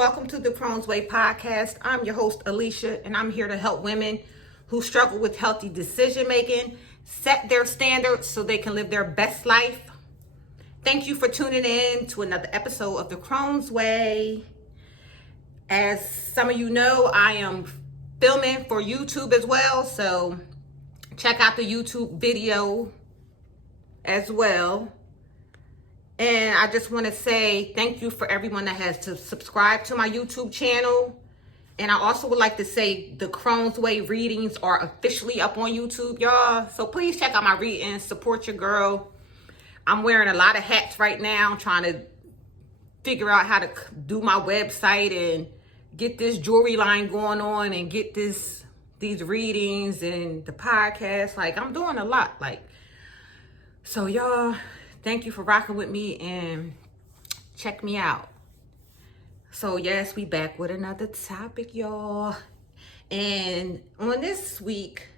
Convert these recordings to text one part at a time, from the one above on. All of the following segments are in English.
Welcome to the Cronez podcast. I'm your host, Alicia, and I'm here to help women who struggle with healthy decision making, set their standards so they can live their best life. Thank you for tuning in to another episode of the Cronez Way. As some of you know, I am filming for YouTube as well, so check out the YouTube video as well. And I just want to say thank you for everyone that has to subscribe to my YouTube channel. And I also would like to say the Cronez Way readings are officially up on YouTube, y'all. So please check out my readings, support your girl. I'm wearing a lot of hats right now, trying to figure out how to do my website and get this jewelry line going on and get these readings and the podcast. Like, I'm doing a lot. So y'all, thank you for rocking with me and check me out. So yes, we back with another topic, y'all. And on this week,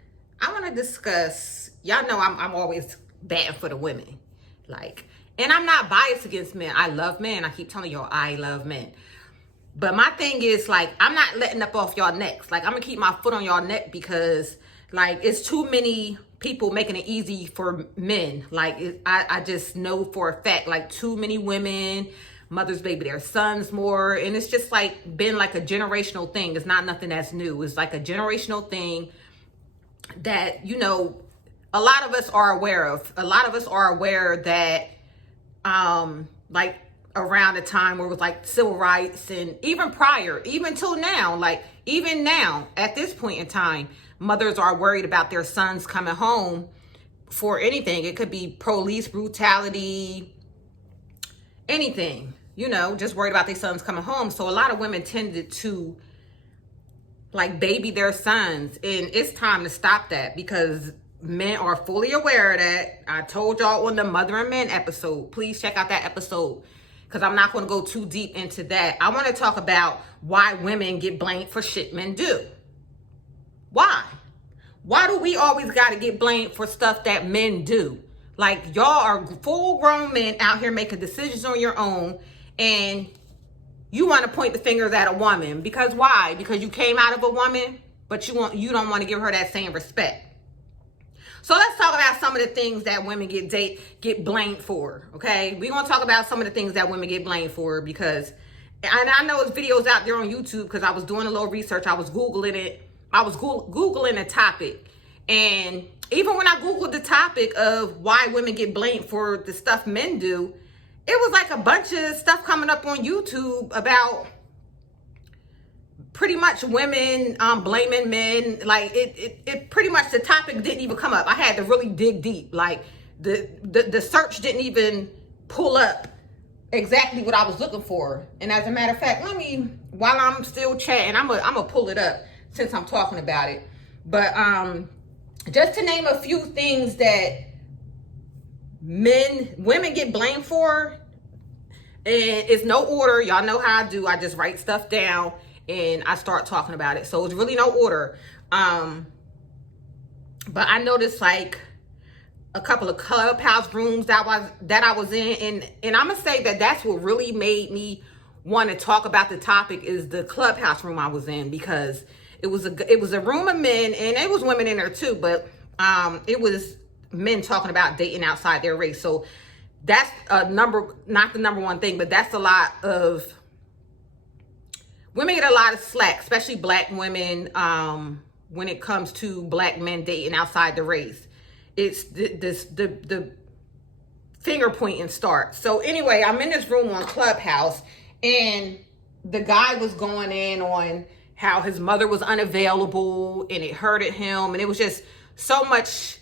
I want to discuss, y'all know I'm always batting for the women. And I'm not biased against men. I love men. I keep telling y'all I love men. But my thing is, I'm not letting up off y'all necks. I'm going to keep my foot on y'all neck because, it's too many people making it easy for men. I just know for a fact, too many women, mothers baby their sons more. And it's just, been a generational thing. It's not nothing that's new. It's a generational thing that, a lot of us are aware of. A lot of us are aware that, around the time where it was civil rights and even prior, even till now, even now at this point in time, mothers are worried about their sons coming home for anything. It could be police brutality, anything, just worried about their sons coming home. So a lot of women tended to baby their sons, and it's time to stop that because men are fully aware of that. I told y'all on the Mother and Men episode. Please check out that episode because I'm not going to go too deep into that. I want to talk about why women get blamed for shit men do. Why? Why do we always got to get blamed for stuff that men do? Y'all are full-grown men out here making decisions on your own, and you want to point the fingers at a woman. Because why? Because you came out of a woman, but you don't want to give her that same respect. So let's talk about some of the things that women get blamed for, okay? We're going to talk about some of the things that women get blamed for because, and I know it's videos out there on YouTube because I was doing a little research. I was Googling it. I was Googling a topic. And even when I Googled the topic of why women get blamed for the stuff men do, it was a bunch of stuff coming up on YouTube about pretty much women blaming men. It pretty much, the topic didn't even come up. I had to really dig deep. The search didn't even pull up exactly what I was looking for. And as a matter of fact, while I'm still chatting, I'm gonna pull it up since I'm talking about it. But just to name a few things that women get blamed for, and it's no order. Y'all know how I do. I just write stuff down and I start talking about it. So it's really no order. But I noticed a couple of Clubhouse rooms that I was in, and I'm gonna say that that's what really made me want to talk about the topic is the Clubhouse room I was in, because it was a room of men, and it was women in there too, but it was men talking about dating outside their race. So that's not the number one thing, but that's a lot of women get a lot of slack, especially black women, when it comes to black men dating outside the race. It's the finger pointing starts. So anyway, I'm in this room on Clubhouse, and the guy was going in on how his mother was unavailable and it hurted him. And it was just so much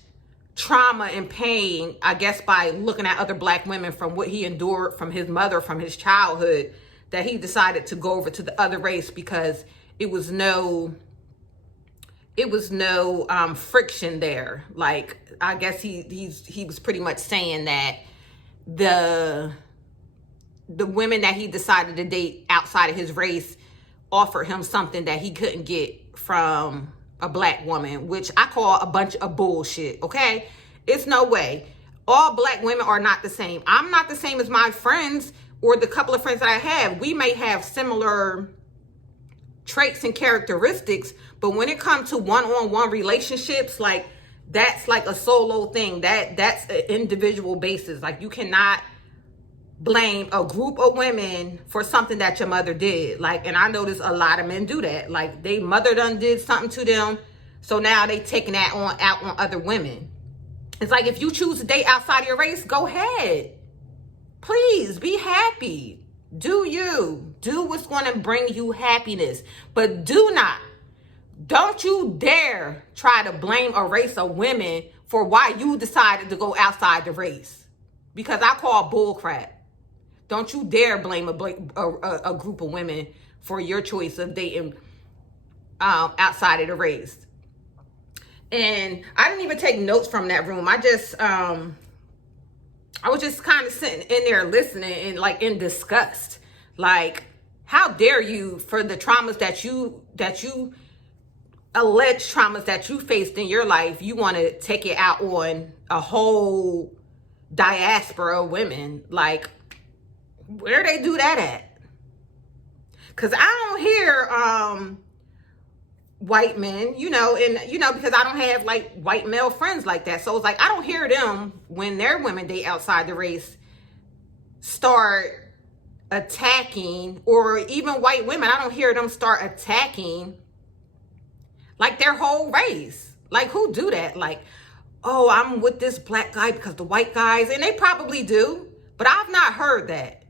trauma and pain, I guess, by looking at other black women from what he endured from his mother, from his childhood, that he decided to go over to the other race because it was no friction there. I guess he was pretty much saying that the women that he decided to date outside of his race offered him something that he couldn't get from a black woman, which I call a bunch of bullshit, okay? It's no way. All black women are not the same. I'm not the same as my friends. or the couple of friends that I have, we may have similar traits and characteristics, but when it comes to one-on-one relationships, like that's like a solo thing. That's an individual basis. Like you cannot blame a group of women for something that your mother did. Like, and I notice a lot of men do that. Like they mother done did something to them, so now they taking that out on other women. It's like, if you choose to date outside of your race, go ahead. Please be happy. Do you. Do what's going to bring you happiness. But don't you dare try to blame a race of women for why you decided to go outside the race. Because I call bull crap. Don't you dare blame a group of women for your choice of dating outside of the race. And I didn't even take notes from that room. I was just kind of sitting in there listening and like in disgust. Like, how dare you, for the traumas that you alleged traumas that you faced in your life, you want to take it out on a whole diaspora of women. Like, where they do that at? Because I don't hear white men, because I don't have like white male friends like that. So it's like, I don't hear them when their women date outside the race start attacking, or even white women, I don't hear them start attacking like their whole race. Like, who do that? Like, oh, I'm with this black guy because the white guys, and they probably do, but I've not heard that.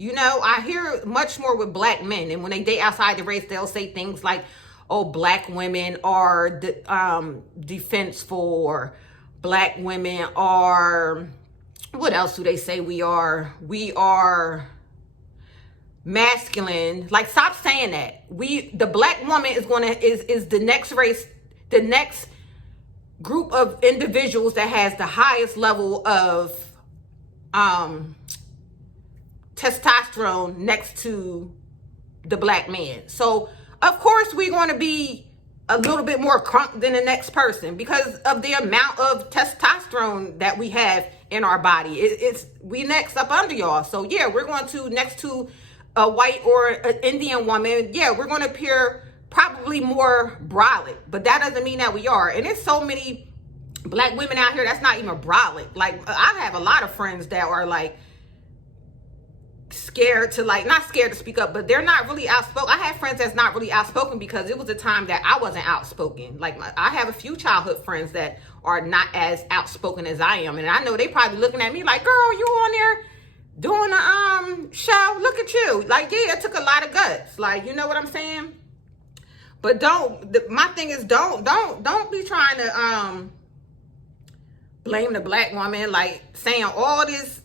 I hear much more with black men, and when they date outside the race, they'll say things like, oh, black women are defensive, or black women are, what else do they say we are? We are masculine. Like, stop saying that. The black woman is the next race, the next group of individuals that has the highest level of testosterone next to the black man. So of course we're going to be a little bit more crunk than the next person because of the amount of testosterone that we have in our body. We next up under y'all. So yeah, we're going to, next to a white or an Indian woman, yeah, we're going to appear probably more brolic, but that doesn't mean that we are. And there's so many black women out here that's not even brolic. Like, I have a lot of friends that are like scared to, like, not scared to speak up, but they're not really outspoken. I have friends that's not really outspoken because it was a time that I wasn't outspoken. Like, I have a few childhood friends that are not as outspoken as I am, and I know they probably looking at me like, girl, you on there doing a show, look at you. Like, yeah, it took a lot of guts. Like, you know what I'm saying? But my thing is, don't be trying to blame the black woman, like saying all this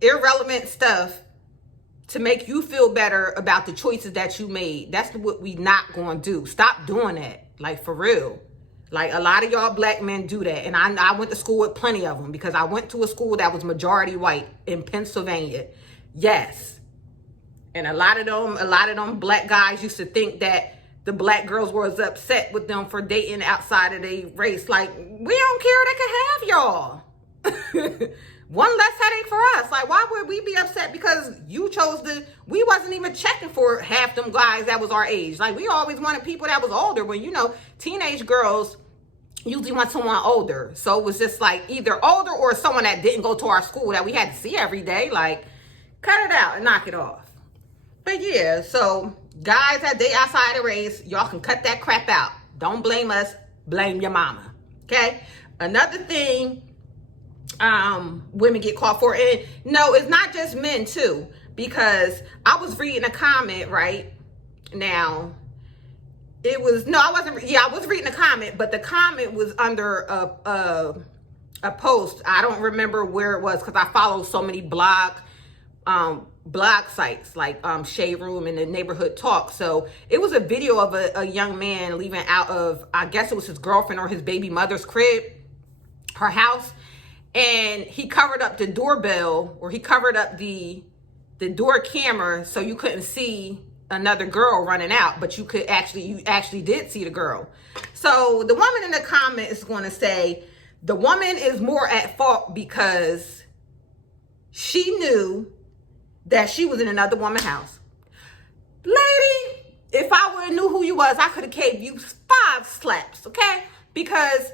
irrelevant stuff to make you feel better about the choices that you made. That's what we not going to do. Stop doing that. Like, for real. Like, a lot of y'all black men do that. And I went to school with plenty of them because I went to a school that was majority white in Pennsylvania. Yes. And a lot of them black guys used to think that the black girls was upset with them for dating outside of their race. Like, we don't care. They can have y'all. One less headache for us. Like, why would we be upset because you chose we wasn't even checking for half them guys that was our age. Like, we always wanted people that was older when, teenage girls usually want someone older. So it was just like either older or someone that didn't go to our school that we had to see every day. Like, cut it out and knock it off. But yeah, so guys that date outside the race, y'all can cut that crap out. Don't blame us, blame your mama. Okay? Another thing women get caught for, and no, it's not just men too, because I was reading a comment right now. I was reading a comment, but the comment was under a post. I don't remember where it was because I follow so many blog sites like Shade Room and the Neighborhood Talk. So it was a video of a young man leaving out of, I guess it was his girlfriend or his baby mother's crib, her house, and he covered up the doorbell, or he covered up the door camera so you couldn't see another girl running out, but you actually did see the girl. So the woman in the comment is going to say the woman is more at fault because she knew that she was in another woman's house. Lady, if I would have knew who you was, I could have gave you 5 slaps, okay? Because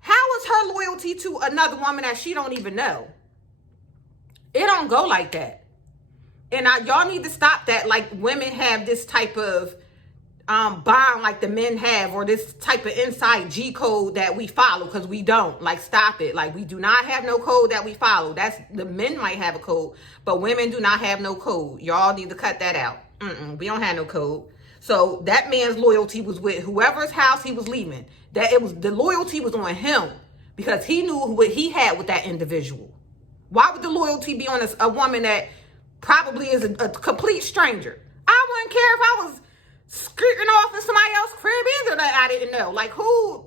how is her loyalty to another woman that she don't even know? It don't go like that. And y'all need to stop that. Like, women have this type of bond like the men have, or this type of inside G code that we follow, because we don't. Like, stop it. Like, we do not have no code that we follow. That's, the men might have a code, but women do not have no code. Y'all need to cut that out. We don't have no code. So that man's loyalty was with whoever's house he was leaving. That it was, the loyalty was on him because he knew what he had with that individual. Why would the loyalty be on a woman that probably is a complete stranger? I wouldn't care if I was skirting off in somebody else's crib either that I didn't know. Like, who?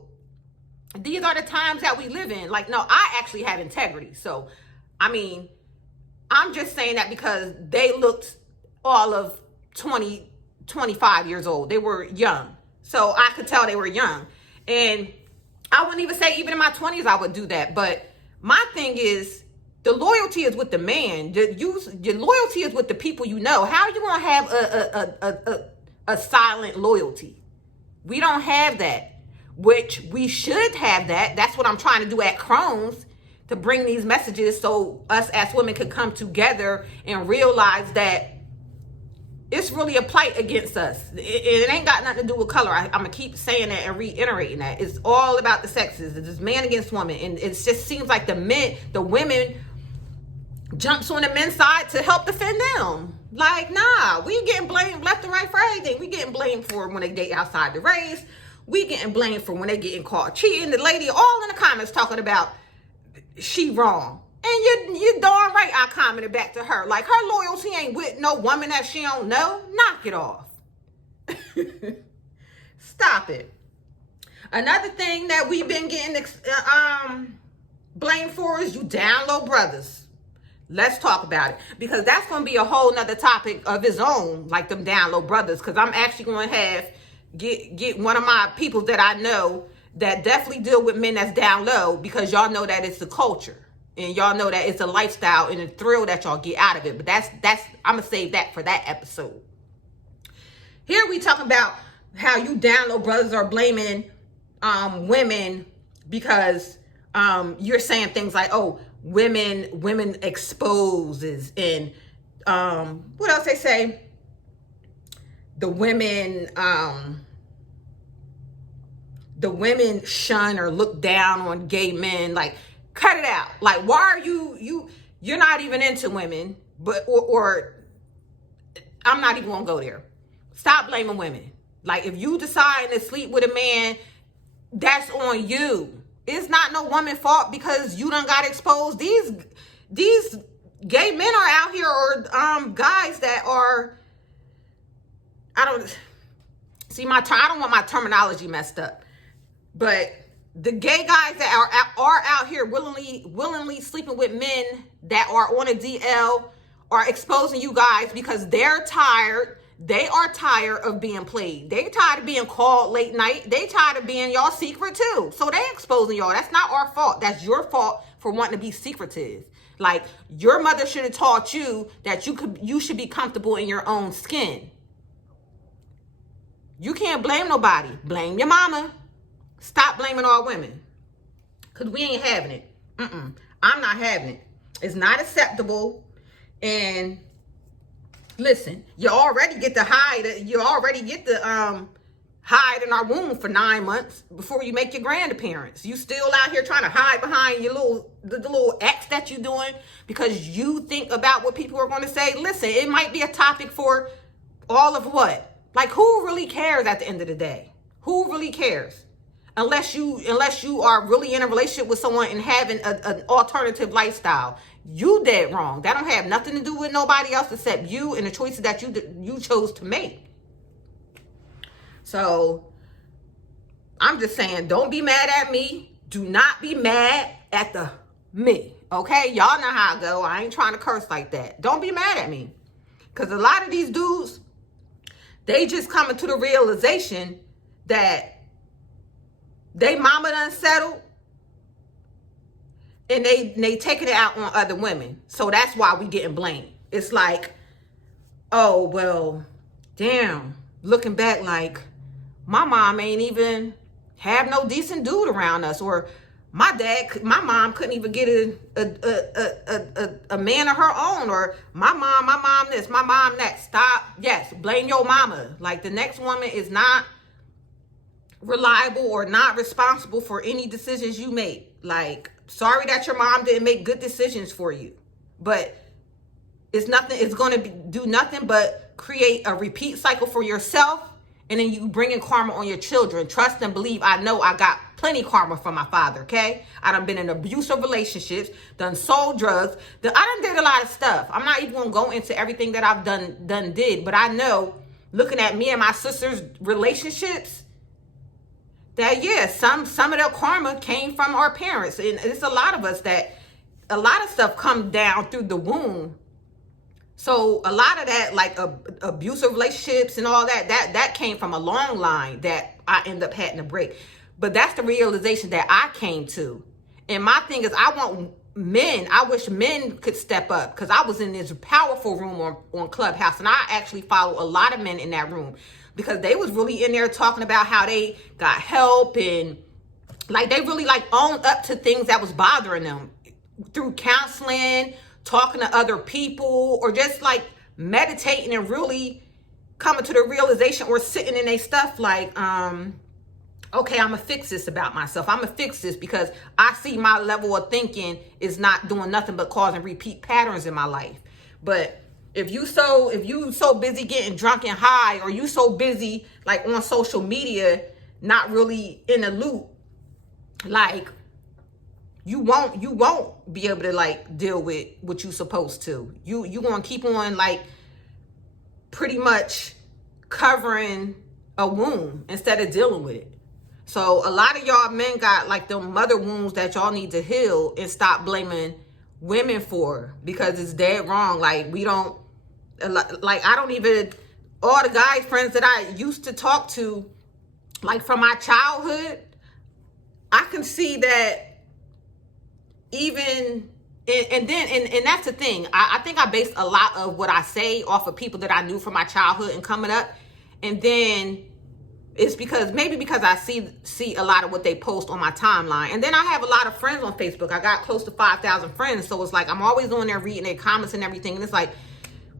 These are the times that we live in. Like, no, I actually have integrity. So, I mean, I'm just saying that because they looked all of 20, 25 years old. They were young. So I could tell they were young. And I wouldn't even say even in my 20s I would do that. But my thing is, the loyalty is with the man. Your loyalty is with the people you know. How are you going to have a silent loyalty? We don't have that, which we should have that. That's what I'm trying to do at Cronez, to bring these messages so us as women can come together and realize that it's really a plight against us. It ain't got nothing to do with color. I'm going to keep saying that and reiterating that. It's all about the sexes. It's man against woman. And it just seems like the women jumps on the men's side to help defend them. Like, nah, we getting blamed left and right for everything. We getting blamed for when they date outside the race. We getting blamed for when they getting caught cheating. The lady all in the comments talking about she wrong. And you darn right I commented back to her. Like, her loyalty ain't with no woman that she don't know. Knock it off. Stop it. Another thing that we've been getting blamed for is you down low brothers. Let's talk about it, because that's going to be a whole nother topic of its own, like them down low brothers, because I'm actually going to get one of my people that I know that definitely deal with men that's down low, because y'all know that it's a culture and y'all know that it's a lifestyle and a thrill that y'all get out of it. But that's I'm going to save that for that episode. Here we talking about how you down low brothers are blaming women because you're saying things like, oh, women exposes, and what else they say? The women shun or look down on gay men. Like, cut it out. Like, why are you're not even into women, but or I'm not even gonna go there. Stop blaming women. Like, if you decide to sleep with a man, that's on you. It's not no woman's fault because you done got exposed. These gay men are out here, or guys that are, I don't want my terminology messed up, but the gay guys that are out here willingly sleeping with men that are on a DL are exposing you guys because they're tired. They are tired of being played. They tired of being called late night. They tired of being y'all secret too. So they exposing y'all. That's not our fault. That's your fault for wanting to be secretive. Like, your mother should have taught you that you should be comfortable in your own skin. You can't blame nobody. Blame your mama. Stop blaming all women. Because we ain't having it. I'm not having it. It's not acceptable. And listen, you already get to hide in our womb for 9 months before you make your grand appearance. You still out here trying to hide behind your the little X that you doing because you think about what people are going to say. Listen, it might be a topic for all of what? Like, who really cares at the end of the day? Who really cares? Unless you are really in a relationship with someone and having an alternative lifestyle. You dead wrong. That don't have nothing to do with nobody else except you and the choices that you chose to make. So I'm just saying, don't be mad at me. Do not be mad at me. Okay? Y'all know how I go. I ain't trying to curse like that. Don't be mad at me. Because a lot of these dudes, they just coming to the realization that they mama done settled. And they taking it out on other women. So that's why we getting blamed. It's like, oh, well, damn, looking back, like, my mom ain't even have no decent dude around us, or my mom couldn't even get a man of her own, or my mom this, my mom that. Stop. Yes, blame your mama. Like, the next woman is not reliable or not responsible for any decisions you make. Like, sorry that your mom didn't make good decisions for you, but it's going to do nothing but create a repeat cycle for yourself, and then you bring in karma on your children. Trust and believe. I know I got plenty karma from my father, okay? I done been in abusive relationships, done sold drugs. I done did a lot of stuff. I'm not even going to go into everything that I've did, but I know, looking at me and my sister's relationships, that, yeah, some of their karma came from our parents. And it's a lot of us that a lot of stuff come down through the womb. So a lot of that, like abusive relationships and all that came from a long line that I end up having to break. But that's the realization that I came to. And my thing is, I wish men could step up, because I was in this powerful room on Clubhouse, and I actually follow a lot of men in that room, because they was really in there talking about how they got help, and like they really like owned up to things that was bothering them through counseling, talking to other people, or just like meditating and really coming to the realization, or sitting in their stuff like, okay, I'm gonna fix this about myself. I'm gonna fix this because I see my level of thinking is not doing nothing but causing repeat patterns in my life. But if you so busy getting drunk and high, or you so busy like on social media, not really in the loop, like, you won't be able to like deal with what you supposed to. You gonna keep on like pretty much covering a wound instead of dealing with it. So a lot of y'all men got like them mother wounds that y'all need to heal, and stop blaming women for, because it's dead wrong. Like, we don't, like, I don't even, all the guy friends that I used to talk to, like from my childhood, I can see that even, and that's the thing. I think I based a lot of what I say off of people that I knew from my childhood and coming up. And then it's maybe because I see a lot of what they post on my timeline. And then I have a lot of friends on Facebook. I got close to 5,000 friends. So it's like, I'm always on there reading their comments and everything. And it's like,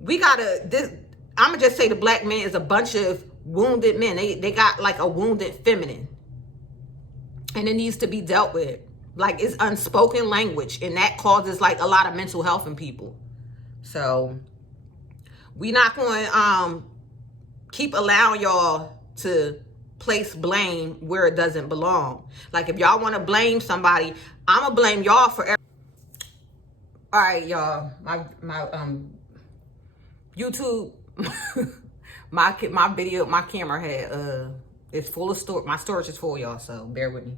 I'm gonna just say the black man is a bunch of wounded men. They got like a wounded feminine, and it needs to be dealt with. Like, it's unspoken language, and that causes like a lot of mental health in people. So we not going to keep allowing y'all to place blame where it doesn't belong. Like, if y'all want to blame somebody, I'm gonna blame y'all for everything. All right, y'all, my YouTube, my video, my camera had it's full of storage. My storage is full, y'all, so bear with me.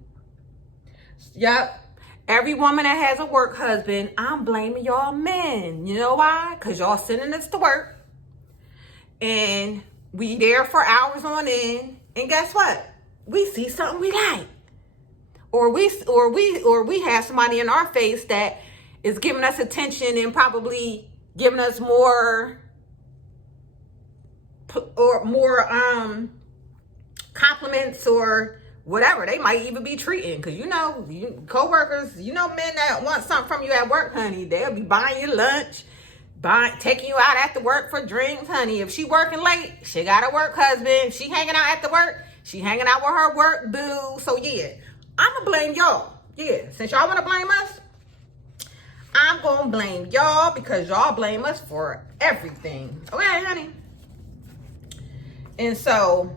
Yep. Every woman that has a work husband, I'm blaming y'all men. You know why? Because y'all sending us to work, and we there for hours on end, and guess what? We see something we like, or we have somebody in our face that is giving us attention and probably giving us more compliments, or whatever they might even be treating. Because co-workers, men that want something from you at work, honey, they'll be buying you lunch, taking you out after work for drinks, honey. If she working late, she got a work husband. She hanging out after work, she hanging out with her work boo. So yeah, I'ma blame y'all. Yeah, since y'all want to blame us, I'm gonna blame y'all, because y'all blame us for everything. Okay, honey. And so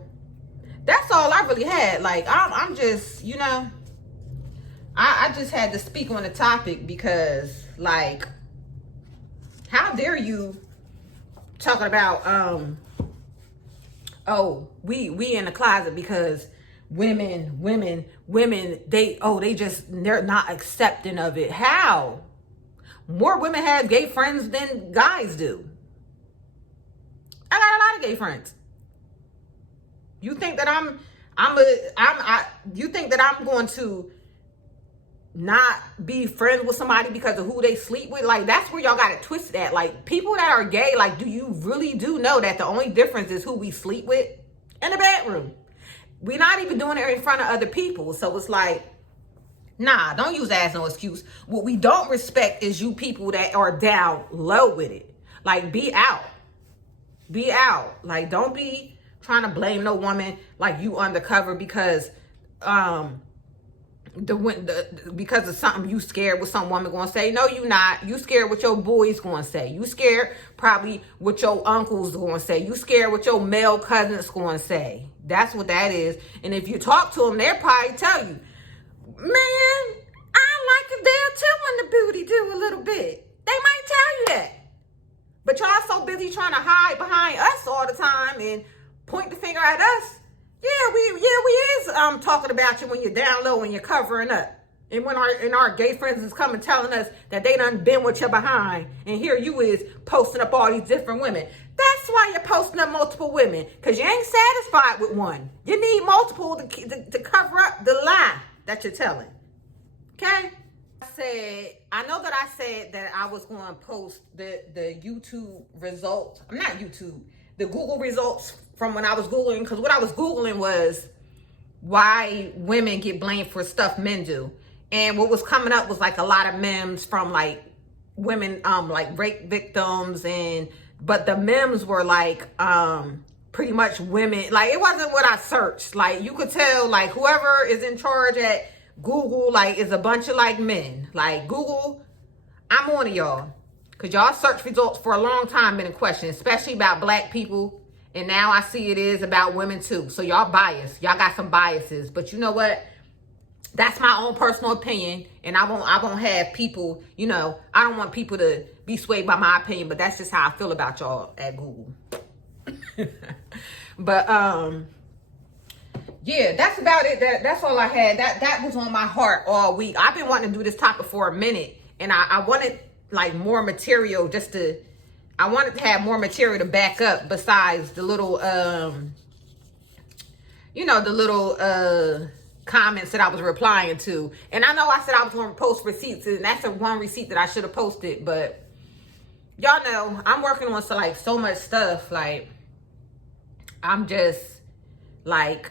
that's all I really had. Like, I'm just, I just had to speak on the topic, because, like, how dare you talking about, oh, we in the closet because women, they're not accepting of it. How? More women have gay friends than guys do. I got a lot of gay friends. You think that you think that I'm going to not be friends with somebody because of who they sleep with. Like, that's where y'all got it twisted at. Like, people that are gay, like, do you really do know that the only difference is who we sleep with in the bedroom? We're not even doing it in front of other people. So it's like, nah, don't use that as no excuse. What we don't respect is you people that are down low with it. Like, be out. Be out. Like, don't be trying to blame no woman like you undercover because because of something you scared what some woman gonna say. No, you not. You scared what your boys gonna say. You scared probably what your uncles gonna say. You scared what your male cousins gonna say. That's what that is. And if you talk to them, they'll probably tell you, man, I like it there too when the booty do a little bit. They might tell you that. But y'all so busy trying to hide behind us all the time and point the finger at us. Yeah, we is talking about you when you're down low and you're covering up. And when our gay friends is coming telling us that they done been with you behind, and here you is posting up all these different women. That's why you're posting up multiple women, because you ain't satisfied with one. You need multiple to cover up the lie that you're telling. Okay? I know that I said that I was going to post the YouTube results. Not YouTube, the Google results from when I was Googling, because what I was Googling was why women get blamed for stuff men do. And what was coming up was like a lot of memes from like women, like rape victims, but the memes were like, pretty much women, like it wasn't what I searched. Like you could tell, like whoever is in charge at Google, like is a bunch of like men. Like Google, I'm on to y'all, because y'all search results for a long time been in question, especially about black people. And now I see it is about women too. So y'all biased. Y'all got some biases. But you know what? That's my own personal opinion. And I won't have people, I don't want people to be swayed by my opinion. But that's just how I feel about y'all at Google. But yeah, that's about it. That's all I had. That was on my heart all week. I've been wanting to do this topic for a minute. And I wanted like more material I wanted to have more material to back up besides the little, comments that I was replying to. And I know I said I was going to post receipts, and that's one receipt that I should have posted. But y'all know I'm working on so much stuff. Like I'm just like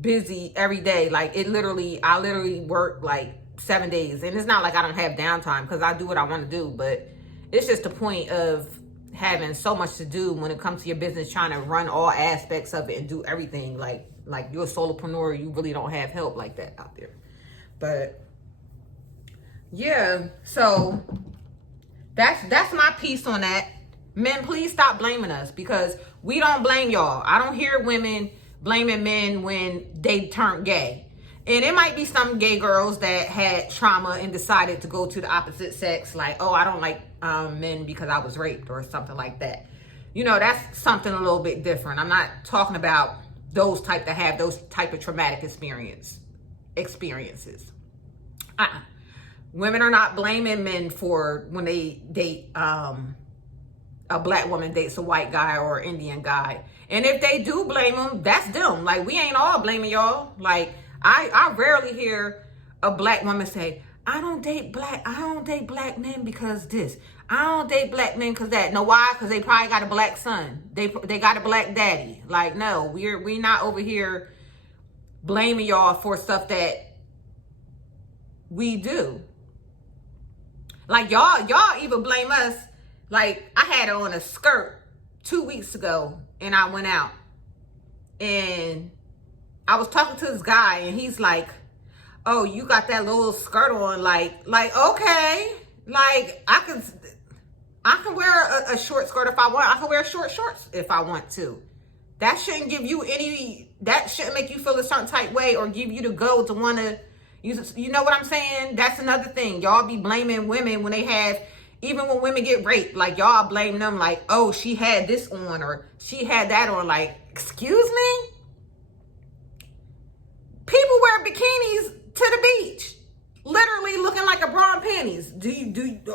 busy every day. Like I literally work like 7 days, and it's not like I don't have downtime because I do what I want to do. But it's just the point of having so much to do when it comes to your business, trying to run all aspects of it and do everything. Like you're a solopreneur, you really don't have help like that out there. But yeah, so that's my piece on that. Men, please stop blaming us, because we don't blame y'all. I don't hear women blaming men when they turn gay. And it might be some gay girls that had trauma and decided to go to the opposite sex. Like, oh, I don't like men because I was raped or something like that. That's something a little bit different. I'm not talking about those type that have those type of traumatic experiences. Women are not blaming men for when they date a black woman dates a white guy or Indian guy. And if they do blame them, that's them. Like, we ain't all blaming y'all. Like, I rarely hear a black woman say, I don't date black men because this. I don't date black men because that. No, why? Because they probably got a black son. They got a black daddy. Like, no, we're not over here blaming y'all for stuff that we do. Like, y'all even blame us. Like, I had on a skirt 2 weeks ago and I went out and I was talking to this guy and he's like, oh, you got that little skirt on, like, okay, like I can wear a short skirt if I want. I can wear short shorts if I want to. That shouldn't make you feel a certain type way or give you the go to want to use. You know what I'm saying? That's another thing. Y'all be blaming women when they have, even when women get raped, like y'all blame them like, oh, she had this on or she had that on. Like, excuse me? People wear bikinis to the beach, literally looking like a bra and panties.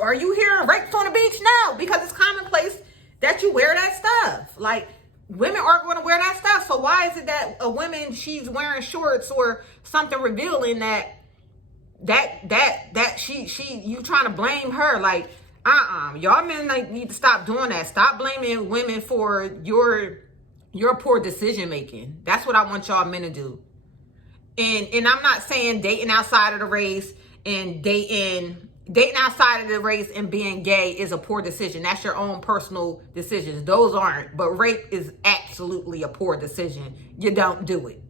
Are you hearing rapes on the beach? No, because it's commonplace that you wear that stuff. Like, women aren't going to wear that stuff. So why is it that a woman, she's wearing shorts or something revealing that she you trying to blame her. Like, y'all men like need to stop doing that. Stop blaming women for your poor decision making. That's what I want y'all men to do. And I'm not saying dating outside of the race and dating outside of the race and being gay is a poor decision. That's your own personal decisions. Those aren't. But rape is absolutely a poor decision. You don't do it.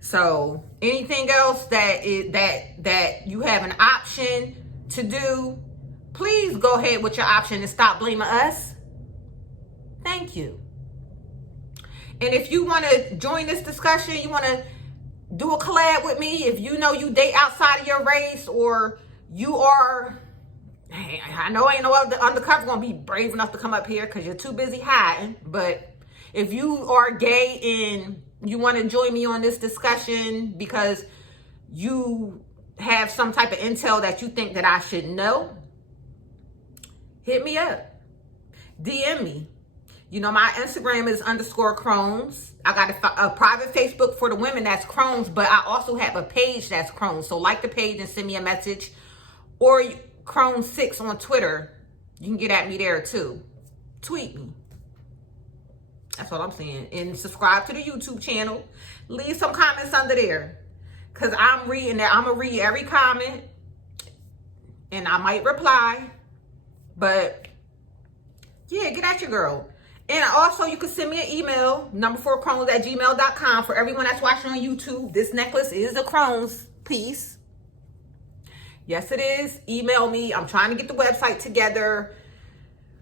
So anything else that you have an option to do, please go ahead with your option and stop blaming us. Thank you. And if you want to join this discussion, you want to do a collab with me, if you know you date outside of your race, or you are, I know ain't no other undercover gonna be brave enough to come up here because you're too busy hiding, but if you are gay and you want to join me on this discussion because you have some type of intel that you think that I should know, hit me up. DM me. You know, my Instagram is _Cronez. I got a private Facebook for the women that's Cronez, but I also have a page that's Cronez. So like the page and send me a message. Or Cronez6 on Twitter. You can get at me there too. Tweet me. That's all I'm saying. And subscribe to the YouTube channel. Leave some comments under there. Because I'm reading that. I'm going to read every comment. And I might reply. But yeah, get at your girl. And also, you can send me an email, number4cronez@gmail.com. For everyone that's watching on YouTube, this necklace is a Cronez piece. Yes, it is. Email me. I'm trying to get the website together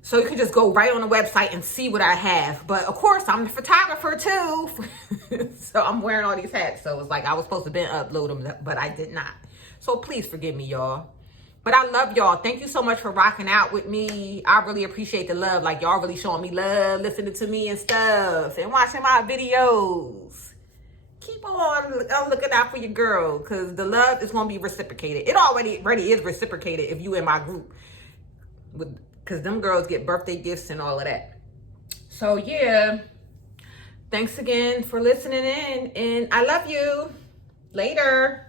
so you can just go right on the website and see what I have. But, of course, I'm the photographer, too. So I'm wearing all these hats. So it's like I was supposed to upload them, but I did not. So please forgive me, y'all. But I love y'all. Thank you so much for rocking out with me. I really appreciate the love. Like, y'all really showing me love, listening to me and stuff, and watching my videos. Keep on looking out for your girl, because the love is going to be reciprocated. It already is reciprocated if you in my group. Because them girls get birthday gifts and all of that. So, yeah. Thanks again for listening in. And I love you. Later.